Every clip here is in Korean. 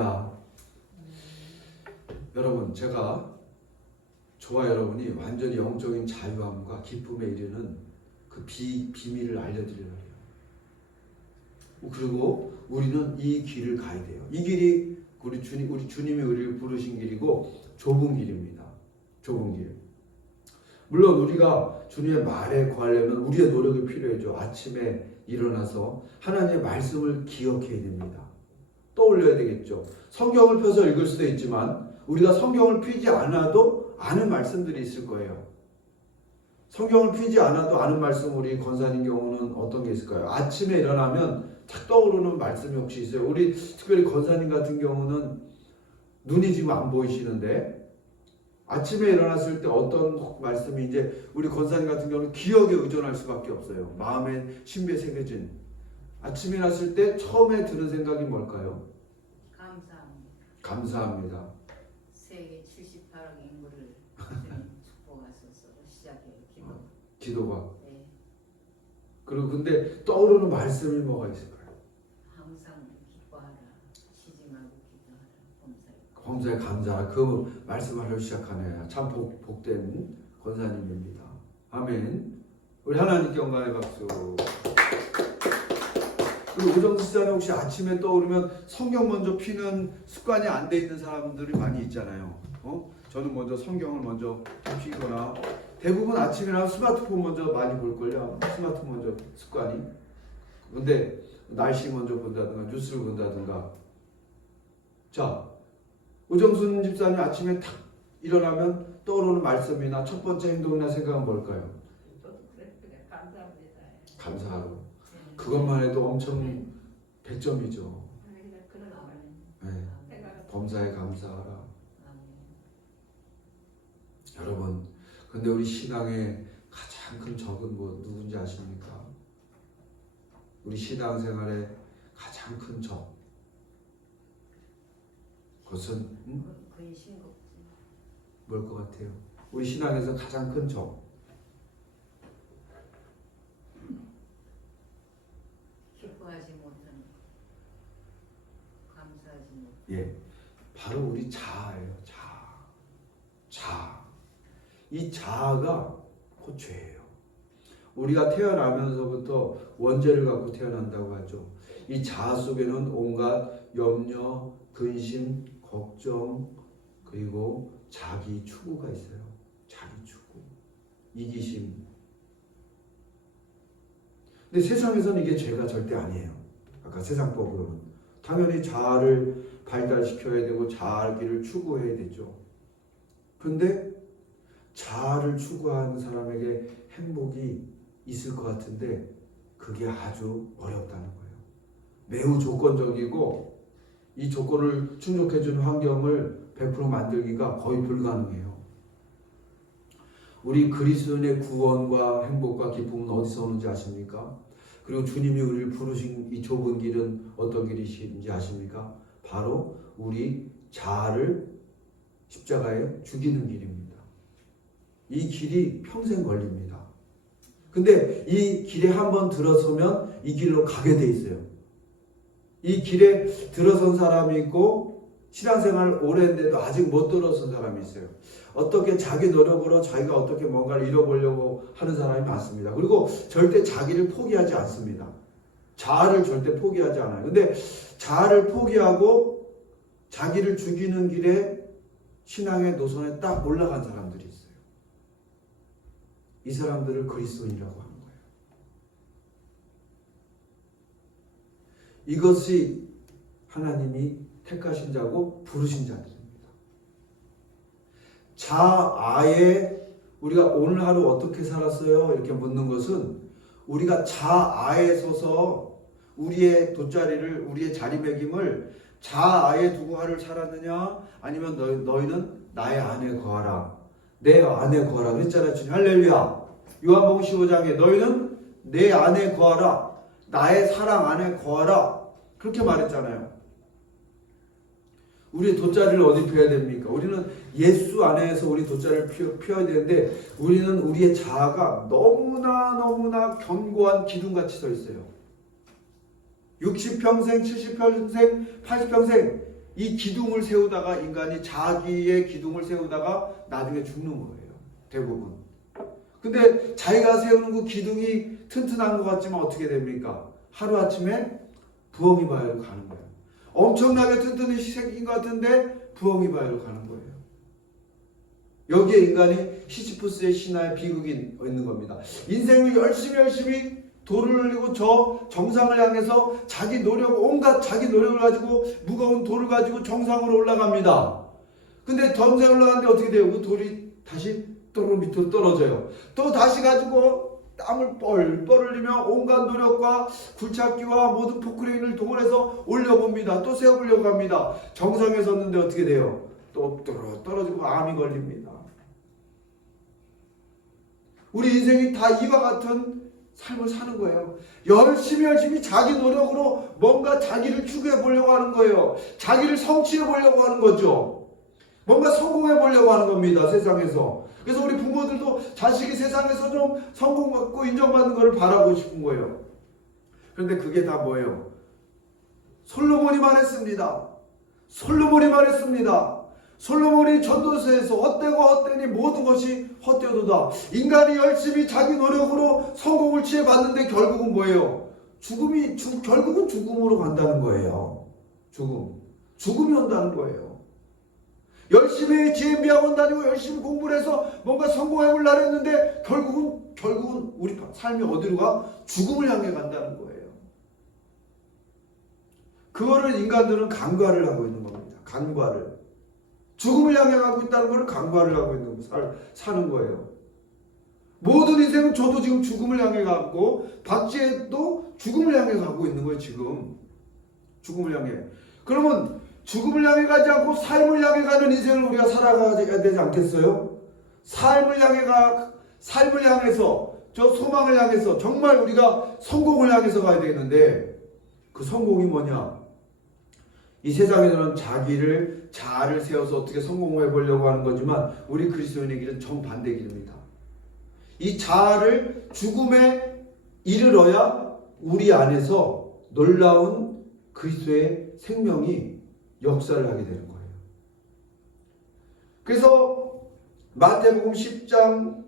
할렐루야. 여러분, 제가 저와 여러분이 완전히 영적인 자유함과 기쁨에 이르는 그 비밀을 알려드리려고 해요. 그리고 우리는 이 길을 가야 돼요. 이 길이 우리 주님이 우리를 부르신 길이고 좁은 길입니다. 좁은 길. 물론 우리가 주님의 말에 구하려면 우리의 노력이 필요하죠. 아침에 일어나서 하나님의 말씀을 기억해야 됩니다. 떠올려야 되겠죠. 성경을 펴서 읽을 수도 있지만 우리가 성경을 펴지 않아도 아는 말씀들이 있을 거예요. 성경을 펴지 않아도 아는 말씀, 우리 권사님 경우는 어떤 게 있을까요? 아침에 일어나면 탁 떠오르는 말씀이 혹시 있어요? 우리 특별히 권사님 같은 경우는 눈이 지금 안 보이시는데 아침에 일어났을 때 어떤 말씀이 이제 우리 권사님 같은 경우는 기억에 의존할 수밖에 없어요. 마음에 신비에 새겨진. 아침에 일어났을 때 처음에 드는 생각이 뭘까요? 감사합니다. 세계 78억 인구를 축복하셔서 시작해요. 기도가. 네. 그리고 근데 떠오르는 말씀이 뭐가 있을까요? 항상 기뻐하라. 쉬지 말고 기도하라. 범사에 감사하라. 그 말씀을 하려 시작하네요. 참 복된 권사님입니다. 아멘. 우리 하나님께 영광의 박수. 그리고 오정수 씨는 혹시 아침에 떠오르면 성경 먼저 피는 습관이 안 돼 있는 사람들이 많이 있잖아요. 저는 먼저 성경을 먼저 피거나 대부분 아침이나 스마트폰 먼저 많이 볼걸요. 스마트폰 먼저 습관이. 근데 날씨 먼저 본다든가 뉴스를 본다든가. 자, 오정순 집사님 아침에 탁 일어나면 떠오르는 말씀이나 첫 번째 행동이나 생각은 뭘까요? 감사하고. 그것만 해도 엄청 100점이죠. 네. 범사에 감사하라. 여러분, 근데 우리 신앙의 가장 큰 적은 누군지 아십니까? 우리 신앙생활의 가장 큰 적. 그것은 뭘 것 같아요? 우리 신앙에서 가장 큰 적. 기뻐하지 못하는, 감사하지 못하는. 예, 바로 우리 자아예요. 자아. 이 자아가 곧 죄예요. 우리가 태어나면서부터 원죄를 갖고 태어난다고 하죠. 이 자아 속에는 온갖 염려, 근심, 걱정, 그리고 자기 추구가 있어요. 자기 추구, 이기심. 근데 세상에서는 이게 죄가 절대 아니에요. 아까 세상법으로는. 당연히 자아를 발달시켜야 되고 자아를 추구해야 되죠. 그런데 자아를 추구하는 사람에게 행복이 있을 것 같은데 그게 아주 어렵다는 거예요. 매우 조건적이고 이 조건을 충족해주는 환경을 100% 만들기가 거의 불가능해요. 우리 그리스도인의 구원과 행복과 기쁨은 어디서 오는지 아십니까? 그리고 주님이 우리를 부르신 이 좁은 길은 어떤 길이신지 아십니까? 바로 우리 자아를 십자가에 죽이는 길입니다. 이 길이 평생 걸립니다. 근데 이 길에 한번 들어서면 이 길로 가게 돼 있어요. 이 길에 들어선 사람이 있고 신앙생활 오래 했는데도 아직 못 들어선 사람이 있어요. 어떻게 자기 노력으로 자기가 어떻게 뭔가를 이뤄보려고 하는 사람이 많습니다. 그리고 절대 자기를 포기하지 않습니다. 자아를 절대 포기하지 않아요. 근데 자아를 포기하고 자기를 죽이는 길에 신앙의 노선에 딱 올라간 사람들이 있어요. 이 사람들을 그리스도인이라고 하는 거예요. 이것이 하나님이 택하신 자고 부르신 자들입니다. 자아에 우리가 오늘 하루 어떻게 살았어요? 이렇게 묻는 것은 우리가 자아에 서서 우리의 돗자리를, 우리의 자리매김을 자아에 두고 하루를 살았느냐, 아니면 너희는 나의 안에 거하라, 내 안에 거하라 그랬잖아요. 주님. 할렐루야. 요한복음 15장에 너희는 내 안에 거하라, 나의 사랑 안에 거하라 그렇게 말했잖아요. 우리의 돗자리를 어디 펴야 됩니까? 우리는 예수 안에서 우리 돗자리를 펴야 되는데 우리는 우리의 자아가 너무나 견고한 기둥같이 서 있어요. 60평생, 70평생, 80평생 이 기둥을 세우다가 인간이 자기의 기둥을 세우다가 나중에 죽는 거예요. 대부분. 근데 자기가 세우는 그 기둥이 튼튼한 것 같지만 어떻게 됩니까? 하루아침에 부엉이 바위로 가는 거예요. 엄청나게 튼튼히 생긴 것 같은데 부엉이 바위로 가는 거예요. 여기에 인간이 시지프스의 신화의 비극이 있는 겁니다. 인생을 열심히 돌을 흘리고 저 정상을 향해서 자기 노력, 온갖 자기 노력을 가지고 무거운 돌을 가지고 정상으로 올라갑니다. 근데 정상에 올라가는데 어떻게 돼요? 그 돌이 다시 또르르 밑으로 떨어져요. 또 다시 가지고 땀을 뻘뻘 흘리며 온갖 노력과 굴착기와 모든 포크레인을 동원해서 올려봅니다. 또 세워보려고 합니다. 정상에 섰는데 어떻게 돼요? 또 떨어지고 암이 걸립니다. 우리 인생이 다 이와 같은 삶을 사는 거예요. 열심히 자기 노력으로 뭔가 자기를 추구해 보려고 하는 거예요. 자기를 성취해 보려고 하는 거죠. 뭔가 성공해 보려고 하는 겁니다. 세상에서. 그래서 우리 부모들도 자식이 세상에서 좀 성공받고 인정받는 것을 바라고 싶은 거예요. 그런데 그게 다 뭐예요? 솔로몬이 말했습니다. 솔로몬이 전도서에서 헛되니 모든 것이 헛되도다. 인간이 열심히 자기 노력으로 성공을 취해봤는데 결국은 뭐예요? 결국은 죽음으로 간다는 거예요. 죽음이 온다는 거예요. 열심히 GMB학원 다니고 열심히 공부를 해서 뭔가 성공해보려고 했는데 결국은 우리 삶이 어디로 가? 죽음을 향해 간다는 거예요. 그거를 인간들은 간과를 하고 있는 겁니다. 간과를. 죽음을 향해 가고 있다는 걸 간과를 하고 있는 사는 거예요. 모든 인생은 저도 지금 죽음을 향해 가고 박지혜도 죽음을 향해 가고 있는 거예요. 지금 죽음을 향해. 그러면 죽음을 향해 가지 않고 삶을 향해 가는 인생을 우리가 살아가야 되지 않겠어요? 삶을 향해서 저 소망을 향해서 정말 우리가 성공을 향해서 가야 되는데 그 성공이 뭐냐? 이 세상에서는 자아를 세워서 어떻게 성공해 보려고 하는 거지만 우리 그리스도인의 길은 정반대 길입니다. 이 자아를 죽음에 이르러야 우리 안에서 놀라운 그리스도의 생명이 역사를 하게 되는 거예요. 그래서 마태복음 10장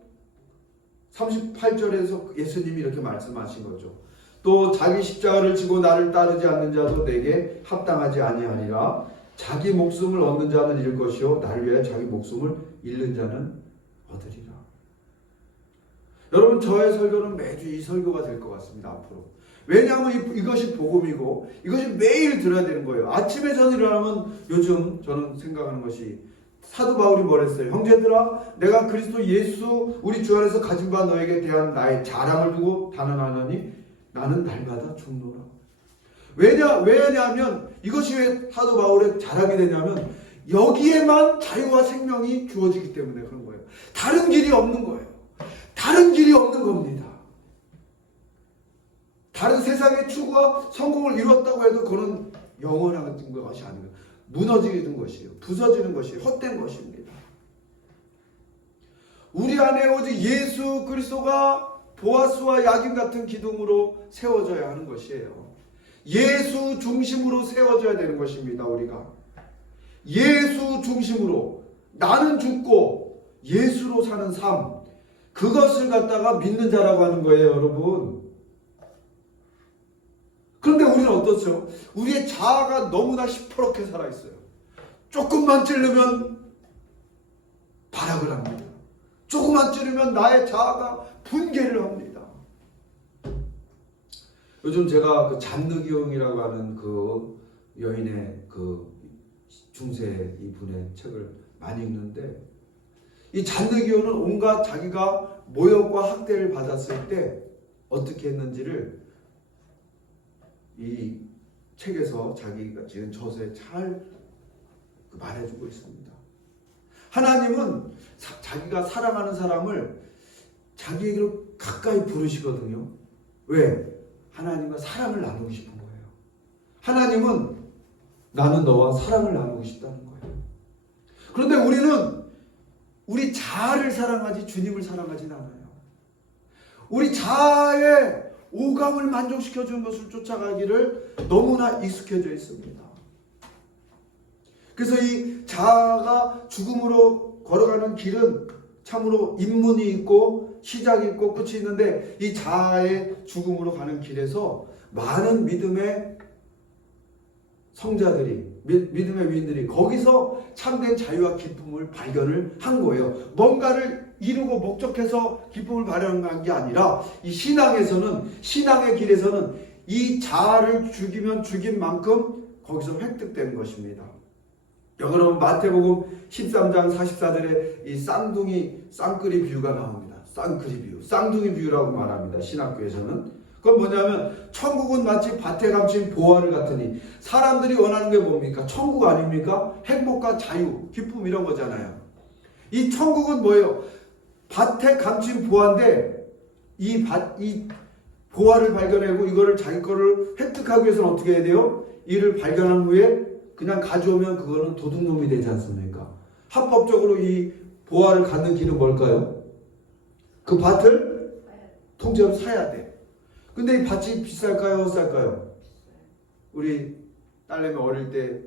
38절에서 예수님이 이렇게 말씀하신 거죠. 또 자기 십자가를 지고 나를 따르지 않는 자도 내게 합당하지 아니하니라. 자기 목숨을 얻는 자는 잃을 것이요 나를 위하여 자기 목숨을 잃는 자는 얻으리라. 여러분, 저의 설교는 매주 이 설교가 될 것 같습니다. 앞으로. 왜냐하면 이것이 복음이고 이것이 매일 들어야 되는 거예요. 아침에 저는 일어나면 요즘 저는 생각하는 것이 사도 바울이 뭐랬어요? 형제들아, 내가 그리스도 예수 우리 주 안에서 가진 바 너에게 대한 나의 자랑을 두고 단언하노니 나는 날마다 죽노라. 왜냐하면 이것이 왜 사도 바울의 자랑이 되냐면 여기에만 자유와 생명이 주어지기 때문에 그런 거예요. 다른 길이 없는 거예요. 다른 길이 없는 겁니다. 다른 세상의 추구와 성공을 이뤘다고 해도 그건 영원한 것이 아니에요. 무너지는 것이에요. 부서지는 것이에요. 헛된 것입니다. 우리 안에 오직 예수 그리스도가 보아스와 야긴 같은 기둥으로 세워져야 하는 것이에요. 예수 중심으로 세워져야 되는 것입니다. 우리가 예수 중심으로 나는 죽고 예수로 사는 삶, 그것을 갖다가 믿는 자라고 하는 거예요. 여러분. 그런데 우리는 어떻죠? 우리의 자아가 너무나 시퍼렇게 살아있어요. 조금만 찌르면 발악을 합니다. 조금만 찌르면 나의 자아가 분개를 합니다. 요즘 제가 그 잔느기용이라고 하는 그 여인의 그 중세 이분의 책을 많이 읽는데, 이 잔느기용은 온갖 자기가 모욕과 학대를 받았을 때 어떻게 했는지를 이 책에서 자기가 지은 저서에 잘 말해주고 있습니다. 하나님은 자기가 사랑하는 사람을 자기에게로 가까이 부르시거든요. 왜? 하나님과 사랑을 나누고 싶은 거예요. 하나님은 나는 너와 사랑을 나누고 싶다는 거예요. 그런데 우리는 우리 자아를 사랑하지 주님을 사랑하지는 않아요. 우리 자아의 오감을 만족시켜주는 것을 쫓아가기를 너무나 익숙해져 있습니다. 그래서 이 자아가 죽음으로 걸어가는 길은 참으로 입문이 있고 시작이 있고 끝이 있는데, 이 자아의 죽음으로 가는 길에서 많은 믿음의 성자들이, 믿음의 위인들이 거기서 참된 자유와 기쁨을 발견을 한 거예요. 뭔가를 이루고 목적해서 기쁨을 발견한 게 아니라, 이 신앙에서는, 신앙의 길에서는 이 자아를 죽이면 죽인 만큼 거기서 획득되는 것입니다. 여러분, 마태복음 13장 44절에 이 쌍둥이 비유가 나옵니다. 쌍둥이 비유라고 말합니다. 신학교에서는. 그건 뭐냐면, 천국은 마치 밭에 감춘 보화를 같으니, 사람들이 원하는 게 뭡니까? 천국 아닙니까? 행복과 자유, 기쁨 이런 거잖아요. 이 천국은 뭐예요? 밭에 감춘 보화인데, 이 보화를 발견하고 이거를 자기 거를 획득하기 위해서는 어떻게 해야 돼요? 이를 발견한 후에 그냥 가져오면 그거는 도둑놈이 되지 않습니까? 합법적으로 이 보화를 갖는 길은 뭘까요? 그 밭을 통째로 사야 돼. 근데 이 밭이 비쌀까요? 쌀까요? 우리 딸내미 어릴 때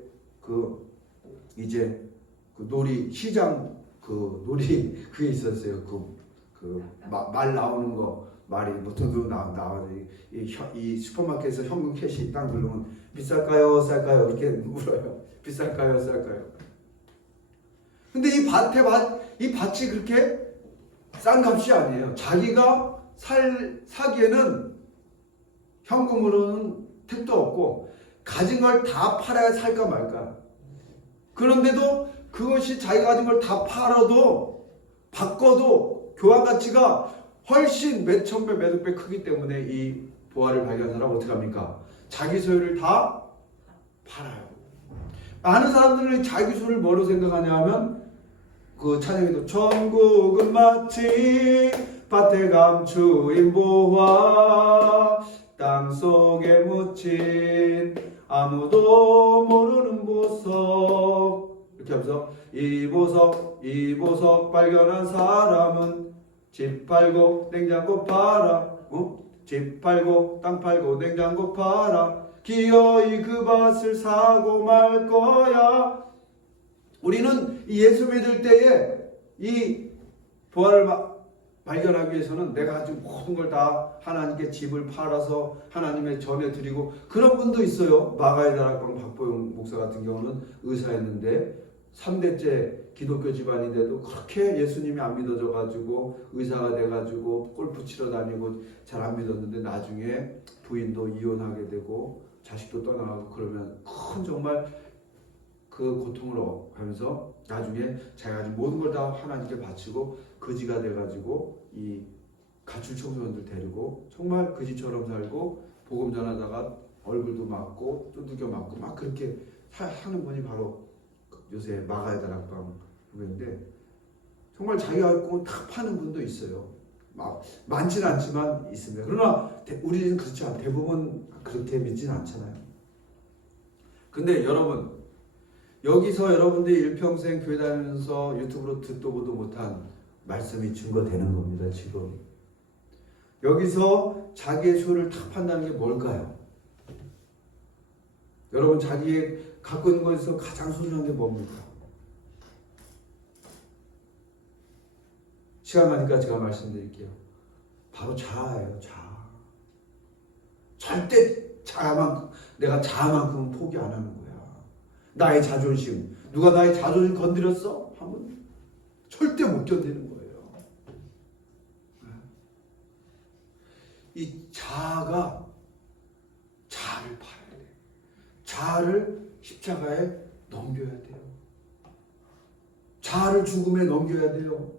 이제 놀이 시장 놀이 그게 있었어요. 말 나오는 거, 말이 보통 나와서 이 슈퍼마켓에서 현금 캐시 딱 누르면 비쌀까요? 쌀까요? 이렇게 물어요. 비쌀까요? 쌀까요? 근데 이 밭이 그렇게 싼 값이 아니에요. 자기가 사기에는 현금으로는 택도 없고 가진 걸 다 팔아야 살까 말까. 그런데도 그것이 자기가 가진 걸 다 팔아도 바꿔도 교환 가치가 훨씬 몇천 배, 몇억 배 크기 때문에 이 보화를 발견한 사람은 어떻게 합니까? 자기 소유를 다 팔아요. 많은 사람들은 자기 소유를 뭐로 생각하냐 하면, 그 찬양에도 천국은 마치 밭에 감추인 보화, 땅속에 묻힌 아무도 모르는 보석, 이렇게 하면서 이 보석 발견한 사람은 집 팔고 냉장고 팔아, 집 팔고 땅 팔고 냉장고 팔아 기어이 그 밭을 사고 말 거야. 우리는 예수 믿을 때에 이 보화를 발견하기 위해서는 내가 가진 모든 걸 다 하나님께 집을 팔아서 하나님의 전에 드리고, 그런 분도 있어요. 마가의 다락방 박보영 목사 같은 경우는 의사였는데 3대째 기독교 집안인데도 그렇게 예수님이 안 믿어져 가지고 의사가 돼 가지고 골프 치러 다니고 잘 안 믿었는데, 나중에 부인도 이혼하게 되고 자식도 떠나가고 그러면 큰 정말 그 고통을 하면서 나중에 자기가 가진 모든 걸 다 하나님께 바치고 거지가 돼 가지고 이 가출 청소년들 데리고 정말 거지처럼 살고 복음 전하다가 얼굴도 맞고 두들겨 맞고 막 그렇게 하는 분이 바로 요새 마가의 다락방 후배인데, 정말 자기가 갖고 다 파는 분도 있어요. 많지는 않지만 있습니다. 그러나 우리는 그렇지 않아요. 대부분 그렇게 믿지는 않잖아요. 근데 여러분, 여기서 여러분들이 일평생 교회 다니면서 유튜브로 듣도 보도 못한 말씀이 증거되는 겁니다. 지금 여기서 자기의 소유를 다 판다는 게 뭘까요? 여러분, 자기의 갖고 있는 것에서 가장 소중한 게 뭡니까? 시간 가니까 제가 말씀드릴게요. 바로 자아예요. 자아. 절대 내가 자아만큼은 포기 안 하는 거야. 나의 자존심, 누가 나의 자존심 건드렸어? 하면 절대 못 견디는 거예요. 이 자아를 팔아야 돼요. 자아를 십자가에 넘겨야 돼요. 자아를 죽음에 넘겨야 돼요.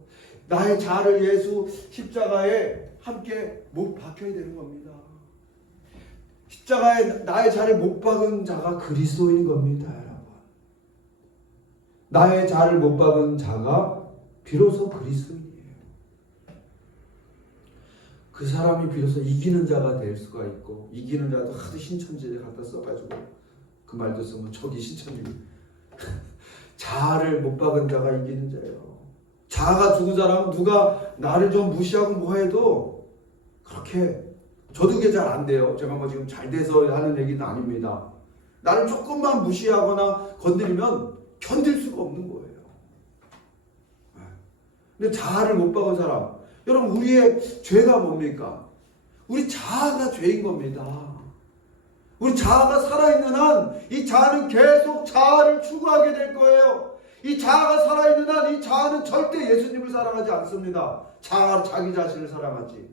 나의 자아를 예수 십자가에 함께 못 박혀야 되는 겁니다. 십자가에 나의 자아를 못 박은 자가 그리스도인 겁니다, 여러분. 나의 자아를 못 박은 자가 비로소 그리스도인이에요. 그 사람이 비로소 이기는 자가 될 수가 있고, 이기는 자도 하도 신천지에 갖다 써가지고 그 말도 쓰면 저기 신천지. 자아를 못 박은 자가 이기는 자예요. 자아가 죽은 사람은 누가 나를 좀 무시하고 뭐해도 그렇게, 저도 그게 잘 안 돼요. 제가 뭐 지금 잘 돼서 하는 얘기는 아닙니다. 나를 조금만 무시하거나 건드리면 견딜 수가 없는 거예요. 근데 자아를 못 박은 사람, 여러분 우리의 죄가 뭡니까? 우리 자아가 죄인 겁니다. 우리 자아가 살아있는 한 이 자아는 계속 자아를 추구하게 될 거예요. 이 자아가 살아있는 한 이 자아는 절대 예수님을 사랑하지 않습니다. 자기 자신을 사랑하지.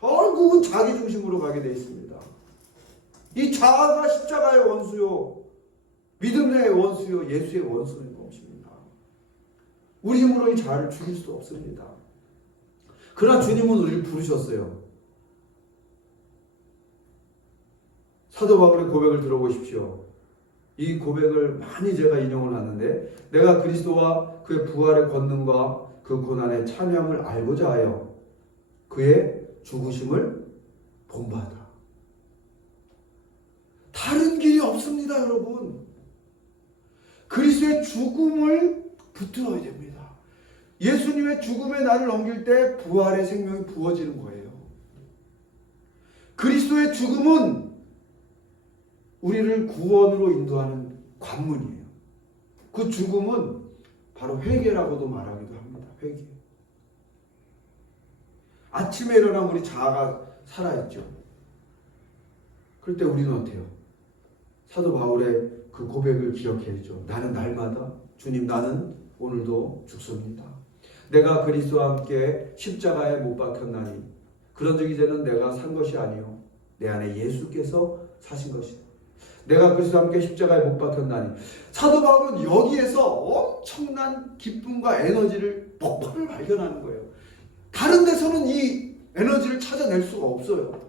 결국은 자기 중심으로 가게 되어 있습니다. 이 자아가 십자가의 원수요, 믿음의 원수요, 예수의 원수인 것입니다. 우리 힘으로 이 자아를 죽일 수 없습니다. 그러나 주님은 우리를 부르셨어요. 사도 바울의 고백을 들어보십시오. 이 고백을 많이 제가 인용을 하는데, 내가 그리스도와 그의 부활의 권능과 그 고난의 참여함을 알고자 하여 그의 죽으심을 본받아. 다른 길이 없습니다, 여러분. 그리스도의 죽음을 붙들어야 됩니다. 예수님의 죽음의 날을 넘길 때 부활의 생명이 부어지는 거예요. 그리스도의 죽음은 우리를 구원으로 인도하는 관문이에요. 그 죽음은 바로 회개라고도 말하기도 합니다. 회개. 아침에 일어나면 우리 자아가 살아있죠. 그럴 때 우리는 어때요? 사도 바울의 그 고백을 기억해야죠. 나는 날마다 주님, 나는 오늘도 죽습니다. 내가 그리스도와 함께 십자가에 못 박혔나니 그런즉 이제는 내가 산 것이 아니요 내 안에 예수께서 사신 것이다. 내가 그리스도와 함께 십자가에 못 박혔나니. 사도 바울은 여기에서 엄청난 기쁨과 에너지를 폭발을 발견하는 거예요. 다른 데서는 이 에너지를 찾아낼 수가 없어요.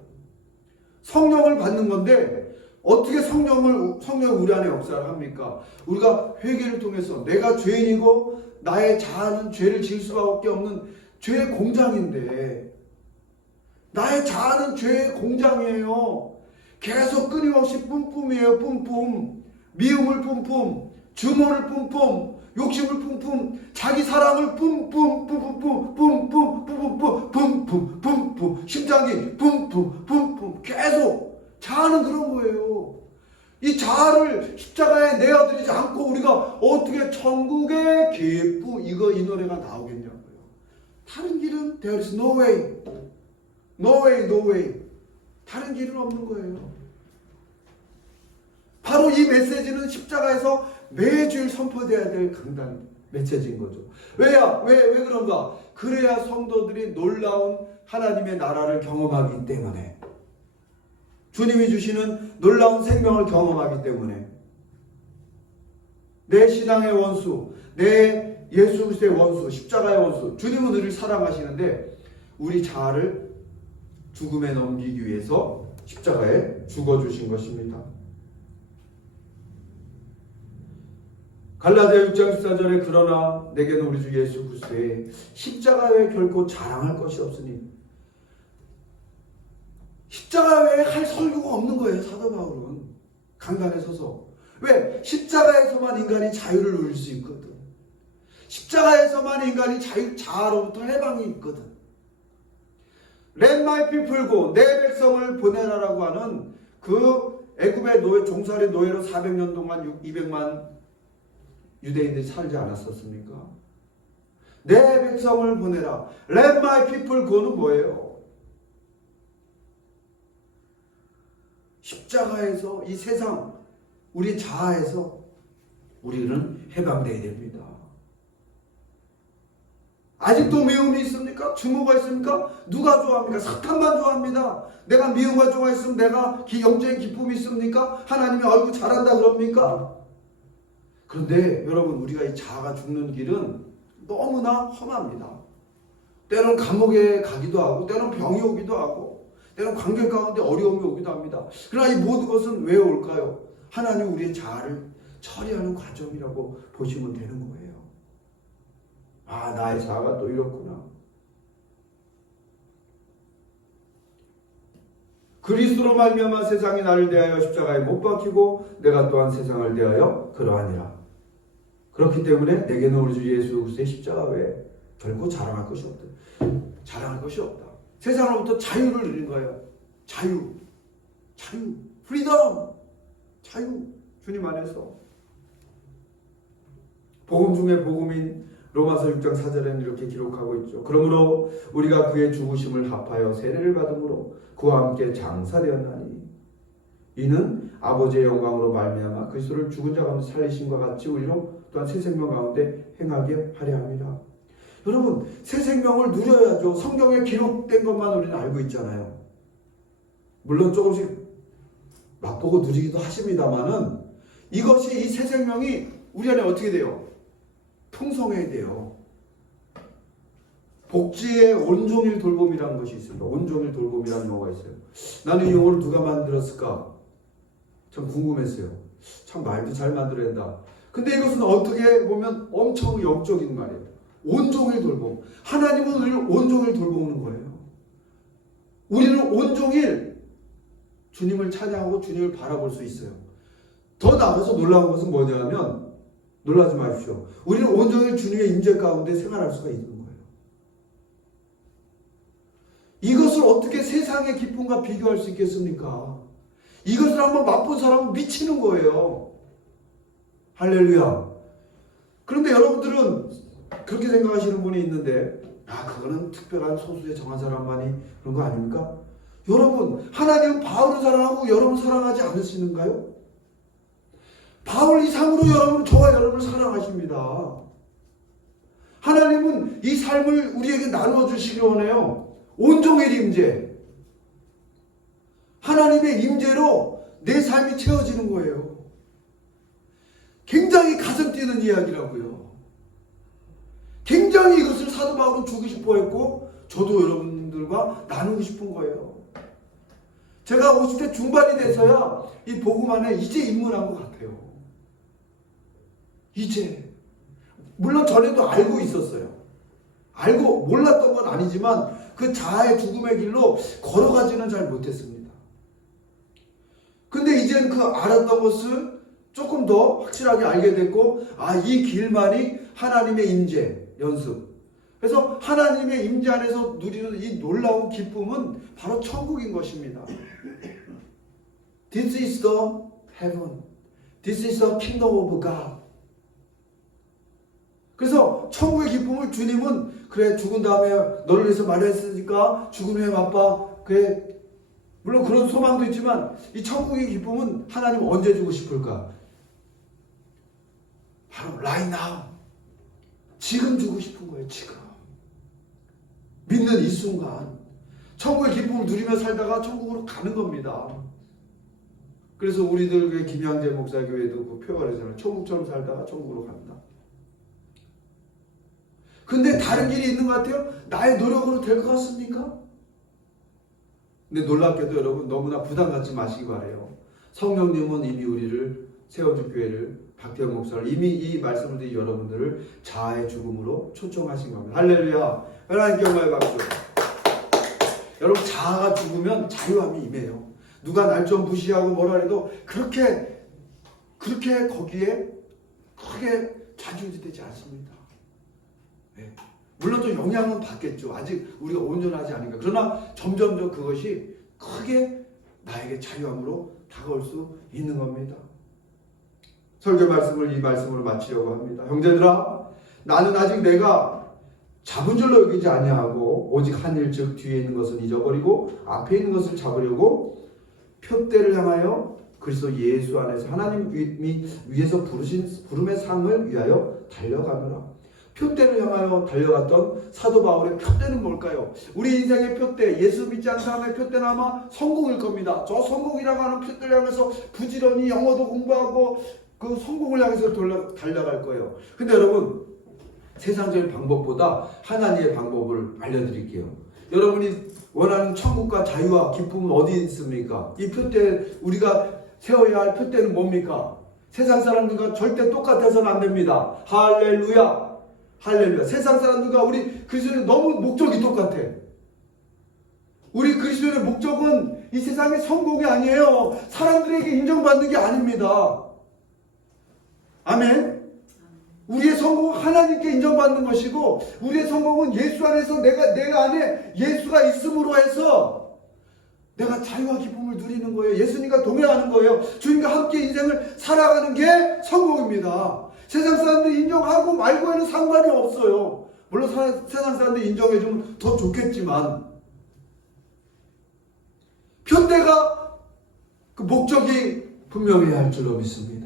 성령을 받는 건데 어떻게 성령이 우리 안에 역사를 합니까? 우리가 회개를 통해서 내가 죄인이고 나의 자아는 죄를 지을 수밖에 없는 죄의 공장인데, 나의 자아는 죄의 공장이에요. 계속 끊임없이 뿜뿜이에요. 뿜뿜. 미움을 뿜뿜, 증오를 뿜뿜, 욕심을 뿜뿜, 자기 사랑을 뿜뿜, 뿜뿜, 뿜뿜, 뿜뿜, 뿜뿜, 뿜뿜, 심장이 뿜뿜, 뿜뿜, 계속 자아는 그런 거예요. 이 자아를 십자가에 내어드리지 않고 우리가 어떻게 천국의 기쁨, 이 노래가 나오겠냐고요. 다른 길은 there is no way, no way, no way. 다른 길은 없는 거예요. 바로 이 메시지는 십자가에서 매주일 선포되어야 될 강단 메시지인 거죠. 왜 그런가? 그래야 성도들이 놀라운 하나님의 나라를 경험하기 때문에, 주님이 주시는 놀라운 생명을 경험하기 때문에, 내 신앙의 원수, 내 예수 그리스도의 원수, 십자가의 원수, 주님은 우리를 사랑하시는데 우리 자아를 죽음에 넘기기 위해서 십자가에 죽어주신 것입니다. 갈라디아 6장 14절에 그러나 내게는 우리 주 예수 그리스도의 십자가 외에 결코 자랑할 것이 없으니, 십자가 외에 할 설교가 없는 거예요. 사도 바울은 강단에 서서. 왜? 십자가에서만 인간이 자유를 누릴 수 있거든. 십자가에서만 인간이 자아로부터 해방이 있거든. Let my people go, 내 백성을 보내라라고 하는 그 애굽의 종살이 노예로 400년 동안 200만 유대인들이 살지 않았었습니까? 내 백성을 보내라. Let my people go는 뭐예요? 십자가에서 이 세상, 우리 자아에서 우리는 해방되어야 됩니다. 아직도 미움이 있습니까? 증오가 있습니까? 누가 좋아합니까? 사탄만 좋아합니다. 내가 미움을 좋아했으면 내가 영적인 기쁨이 있습니까? 하나님이 얼굴 잘한다 그럽니까? 그런데 여러분, 우리가 이 자아가 죽는 길은 너무나 험합니다. 때로는 감옥에 가기도 하고, 때로는 병이 오기도 하고, 때로는 관계 가운데 어려움이 오기도 합니다. 그러나 이 모든 것은 왜 올까요? 하나님 우리의 자아를 처리하는 과정이라고 보시면 되는 거예요. 아, 나의 자아가 또 이렇구나. 그리스도로 말미암아 세상이 나를 대하여 십자가에 못 박히고 내가 또한 세상을 대하여 그러하니라. 그렇기 때문에 내게는 우리 주 예수 그리스도의 십자가 외에 결코 자랑할 것이 없다. 자랑할 것이 없다. 세상으로부터 자유를 누린 거예요. 자유, 프리덤, 자유. 주님 안에서 복음 중에 복음인 로마서 6장 4절에는 이렇게 기록하고 있죠. 그러므로 우리가 그의 죽으심을 합하여 세례를 받음으로 그와 함께 장사되었나니 이는 아버지의 영광으로 말미암아 그리스도를 죽은 자 가운데 살리심과 같이 우리로 또한 새 생명 가운데 행하게 하려 합니다. 여러분, 새 생명을 누려야죠. 성경에 기록된 것만 우리는 알고 있잖아요. 물론 조금씩 맛보고 누리기도 하십니다만은 이것이 이 새 생명이 우리 안에 어떻게 돼요? 풍성해야 돼요. 복지의 온종일 돌봄이라는 것이 있습니다. 온종일 돌봄이라는 용어가 있어요. 나는 이 용어를 누가 만들었을까? 참 궁금했어요. 참 말도 잘 만들어낸다. 근데 이것은 어떻게 보면 엄청 영적인 말이에요. 온종일 돌봄. 하나님은 우리를 온종일 돌보는 거예요. 우리는 온종일 주님을 찬양하고 주님을 바라볼 수 있어요. 더 나아가서 놀라운 것은 뭐냐면, 놀라지 마십시오. 우리는 온종일 주님의 임재 가운데 생활할 수가 있는 거예요. 이것을 어떻게 세상의 기쁨과 비교할 수 있겠습니까? 이것을 한번 맛본 사람은 미치는 거예요. 할렐루야. 그런데 여러분들은 그렇게 생각하시는 분이 있는데, 그거는 특별한 소수의 정한 사람만이 그런 거 아닙니까? 여러분, 하나님은 바울을 사랑하고 여러분을 사랑하지 않으시는가요? 바울 이상으로 여러분, 저와 여러분을 사랑하십니다. 하나님은 이 삶을 우리에게 나누어 주시기 원해요. 온종일 임재. 하나님의 임재로 내 삶이 채워지는 거예요. 굉장히 가슴 뛰는 이야기라고요. 굉장히 이것을 사도 바울은 주고 싶어 했고 저도 여러분들과 나누고 싶은 거예요. 제가 50대 중반이 돼서야 이 복음 안에 이제 입문한 것 같아요. 이제. 물론 전에도 알고 있었어요. 알고 몰랐던 건 아니지만 그 자아의 죽음의 길로 걸어가지는 잘 못했습니다. 근데 이제는 그 알았던 것을 조금 더 확실하게 알게 됐고, 이 길만이 하나님의 임재, 연습. 그래서 하나님의 임재 안에서 누리는 이 놀라운 기쁨은 바로 천국인 것입니다. This is the heaven. This is the kingdom of God. 그래서 천국의 기쁨을 주님은 그래 죽은 다음에 너를 위해서 말했으니까 죽은 후에 맛봐. 그래 물론 그런 소망도 있지만 이 천국의 기쁨은 하나님 언제 주고 싶을까? 바로 right now. 지금 주고 싶은 거예요. 지금. 믿는 이 순간. 천국의 기쁨을 누리며 살다가 천국으로 가는 겁니다. 그래서 우리들 김양재 목사 교회도 그 표현을 하잖아요. 천국처럼 살다가 천국으로 간다. 근데 다른 길이 있는 것 같아요? 나의 노력으로 될 것 같습니까? 근데 놀랍게도 여러분 너무나 부담 갖지 마시기 바래요. 성령님은 이미 우리를 세워줄 교회를 박태영 목사를 이미 이 말씀을 드린 여러분들을 자아의 죽음으로 초청하신 겁니다. 할렐루야. 하나님께 영광의 박수. 여러분 자아가 죽으면 자유함이 임해요. 누가 날 좀 무시하고 뭐라 해도 그렇게 거기에 크게 좌지우지되지 않습니다. 네. 물론 또 영향은 받겠죠. 아직 우리가 온전하지 않으니까. 그러나 점점 그것이 크게 나에게 자유함으로 다가올 수 있는 겁니다. 설교 말씀을 이 말씀으로 마치려고 합니다. 형제들아, 나는 아직 내가 잡은 줄로 여기지 아니하고 오직 한 일 즉 뒤에 있는 것은 잊어버리고 앞에 있는 것을 잡으려고 표대를 향하여 그리스도 예수 안에서 하나님이 위에서 부르신 부름의 상을 위하여 달려가노라. 표대를 향하여 달려갔던 사도 바울의 표대는 뭘까요? 우리 인생의 표대, 예수 믿지 않는 사람의 표대는 아마 성공일 겁니다. 저 성공이라고 하는 표대를 향해서 부지런히 영어도 공부하고 그 성공을 향해서 달려갈 거예요. 근데 여러분, 세상적인 방법보다 하나님의 방법을 알려드릴게요. 여러분이 원하는 천국과 자유와 기쁨은 어디 있습니까? 이 표대, 우리가 세워야 할 표대는 뭡니까? 세상 사람들과 절대 똑같아서는 안 됩니다. 할렐루야. 할렐루야. 세상 사람들과 우리 그리스도인은 너무 목적이 똑같아. 우리 그리스도인의 목적은 이 세상의 성공이 아니에요. 사람들에게 인정받는 게 아닙니다. 아멘. 우리의 성공은 하나님께 인정받는 것이고 우리의 성공은 예수 안에서 내 안에 예수가 있음으로 해서 내가 자유와 기쁨을 누리는 거예요. 예수님과 동행하는 거예요. 주님과 함께 인생을 살아가는 게 성공입니다. 세상 사람들이 인정하고 말고에는 상관이 없어요. 물론 세상 사람들이 인정해주면 더 좋겠지만 편대가 그 목적이 분명해야 할 줄로 믿습니다.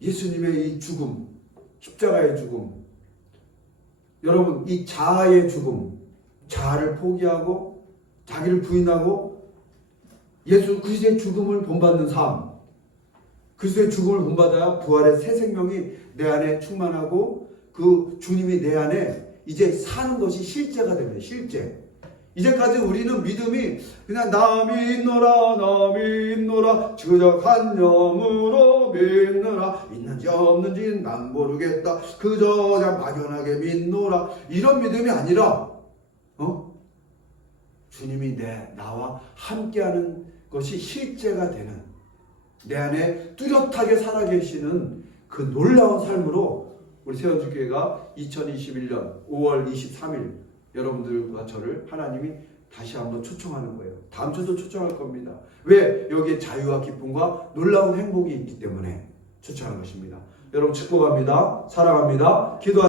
예수님의 이 죽음, 십자가의 죽음, 여러분 이 자아의 죽음, 자아를 포기하고 자기를 부인하고 예수 그리스도의 죽음을 본받는 삶, 그리스도의 죽음을 본받아야 부활의 새 생명이 내 안에 충만하고 그 주님이 내 안에 이제 사는 것이 실제가 됩니다. 실제. 이제까지 우리는 믿음이 그냥 나 믿노라 주적 한 영으로 믿느라 있는지 없는지 난 모르겠다 그저 그냥 막연하게 믿노라 이런 믿음이 아니라 주님이 나와 함께하는 것이 실제가 되는 내 안에 뚜렷하게 살아계시는 그 놀라운 삶으로 우리 세원주교회가 2021년 5월 23일 여러분들과 저를 하나님이 다시 한번 초청하는 거예요. 다음 주도 초청할 겁니다. 왜? 여기에 자유와 기쁨과 놀라운 행복이 있기 때문에 초청하는 것입니다. 여러분 축복합니다. 사랑합니다. 기도합니다.